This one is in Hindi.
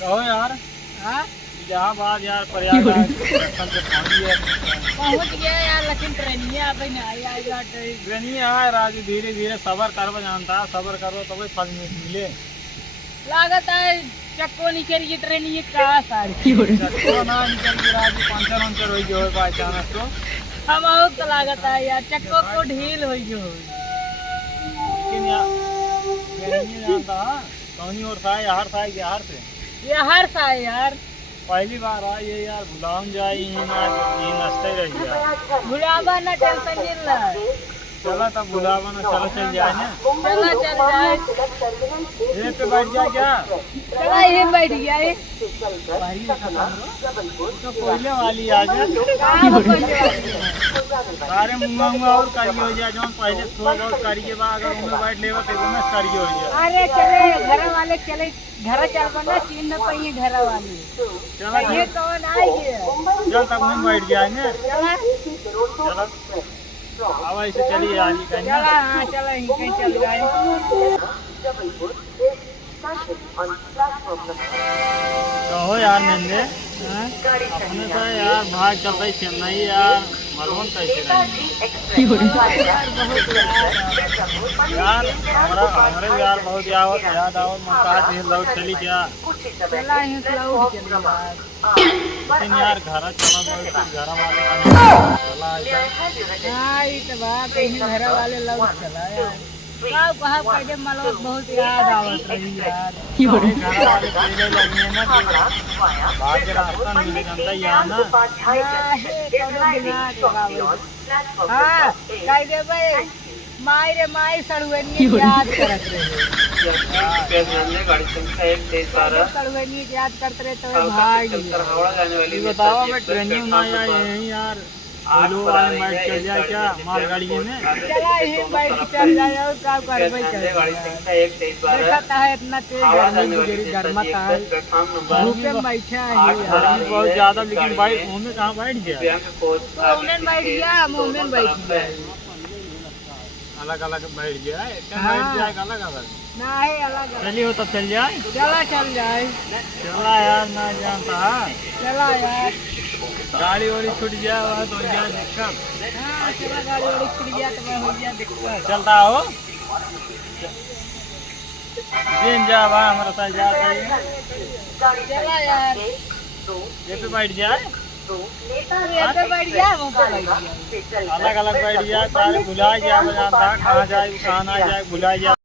कहो यार। हाँ इलाहाबाद यार प्रयागराज स्टेशन पे पहुँच गया यार, लेकिन ट्रेनिया अभी नहीं आएगा। ट्रेन ट्रेन ही है राजू, धीरे धीरे सबर करबो, जानता सबर करो तो कोई फल मिले। लागत है चक्को निकल गई ट्रेन, ये कहाँ सारी चक्को ना निकल के राजू, पंचर वंचर हो गयो बाई चांस तो। हम और तो लागत है यार चक्को को ढील हो गई हो। लेकिन यार ट्रेन ही जानता कौनी और था यार, था यार से ये हर सा है यार, पहली बार आ ये यार, भुलाऊं जाए ये नस्ते रह गया। बुढ़ावा ना टेंशन नहीं ला। चला तब बुलावा ना, चलो चल जाए ना। चला चल जाए, ये पे बैठ जाए क्या? चला ये बैठ गया ये। तो कोयले वाली आ जाए, कहाँ वो पहले वाली है? सारे मुंगा मुंगा और करिए हो जाए, जो पहले थोड़ा बहुत करिए बा, अगर उनमें बैठ लेगा तो उनमें करिए हो जाए। अरे चले घर वाले, चले घर चल बना, चीन न पाइए घर वाले। चला ये कौन आएगी? चल तब हम बैठ जाए ना। चला चलो अब ऐसे चलिए आज कहीं। चला, हाँ चला ही कहीं चल जाए। कहो यार नंदे, अपने से यार भाग चल रही चेन्नई यार, मालूम कैसे रही यार। हमारे यार बहुत याद आवत मुमताज लौट चली क्या। चला ही चलाओ चल यार। लेकिन यार घर चला घर वाले चला हाँ ये तो बात है, घर वाले लोग चला यार। कहाँ कहाँ पहले मलो बहुत याद आवत रही यार। घर वाले पहले लगी ना भाग के रास्ता मिले जानता यार ना। हाँ कह दे भाई, माई रे माई सड़ुएनी याद करत रहे। सड़ुएनी याद करते रहे तो भाई। बताओ मैं ट्रेनिंग ना आया यही यार, लोग वाले बैठ चल जाए क्या मालगाड़ी में। चला ही बैठ के चल जाए और क्या कर भाई देखता है इतना तेज गर्मी गुजरी गर्मता है, धूप में बैठा है यार बहुत ज्यादा। लेकिन भाई उन्हें कहाँ बैठ गया, मोमेन बैठ गया, मोमेन बैठ गया, अलग अलग बैठ गया है, हाँ। बैठ जाएगा अलग अलग। ना है अलग अलग। चलिए तब चल जाए। चला चल जाए, चला यार ना जानता चला यार। गाड़ी वाड़ी छूट जाए वहाँ तो हो जाए दिक्कत। हाँ चला गाड़ी वाड़ी छूट गया तो मैं हो गया दिक्कत। चलता हो दिन जा वहाँ हमारे साथ जाता है। चला यार, ये पे बैठ जाए, ये पे बैठ गया, वो पे बैठ गया। अलग अलग बैठ जाए, सारे भुला जाए, जानता कहाँ जाए कहाँ ना जाए भुला जाए।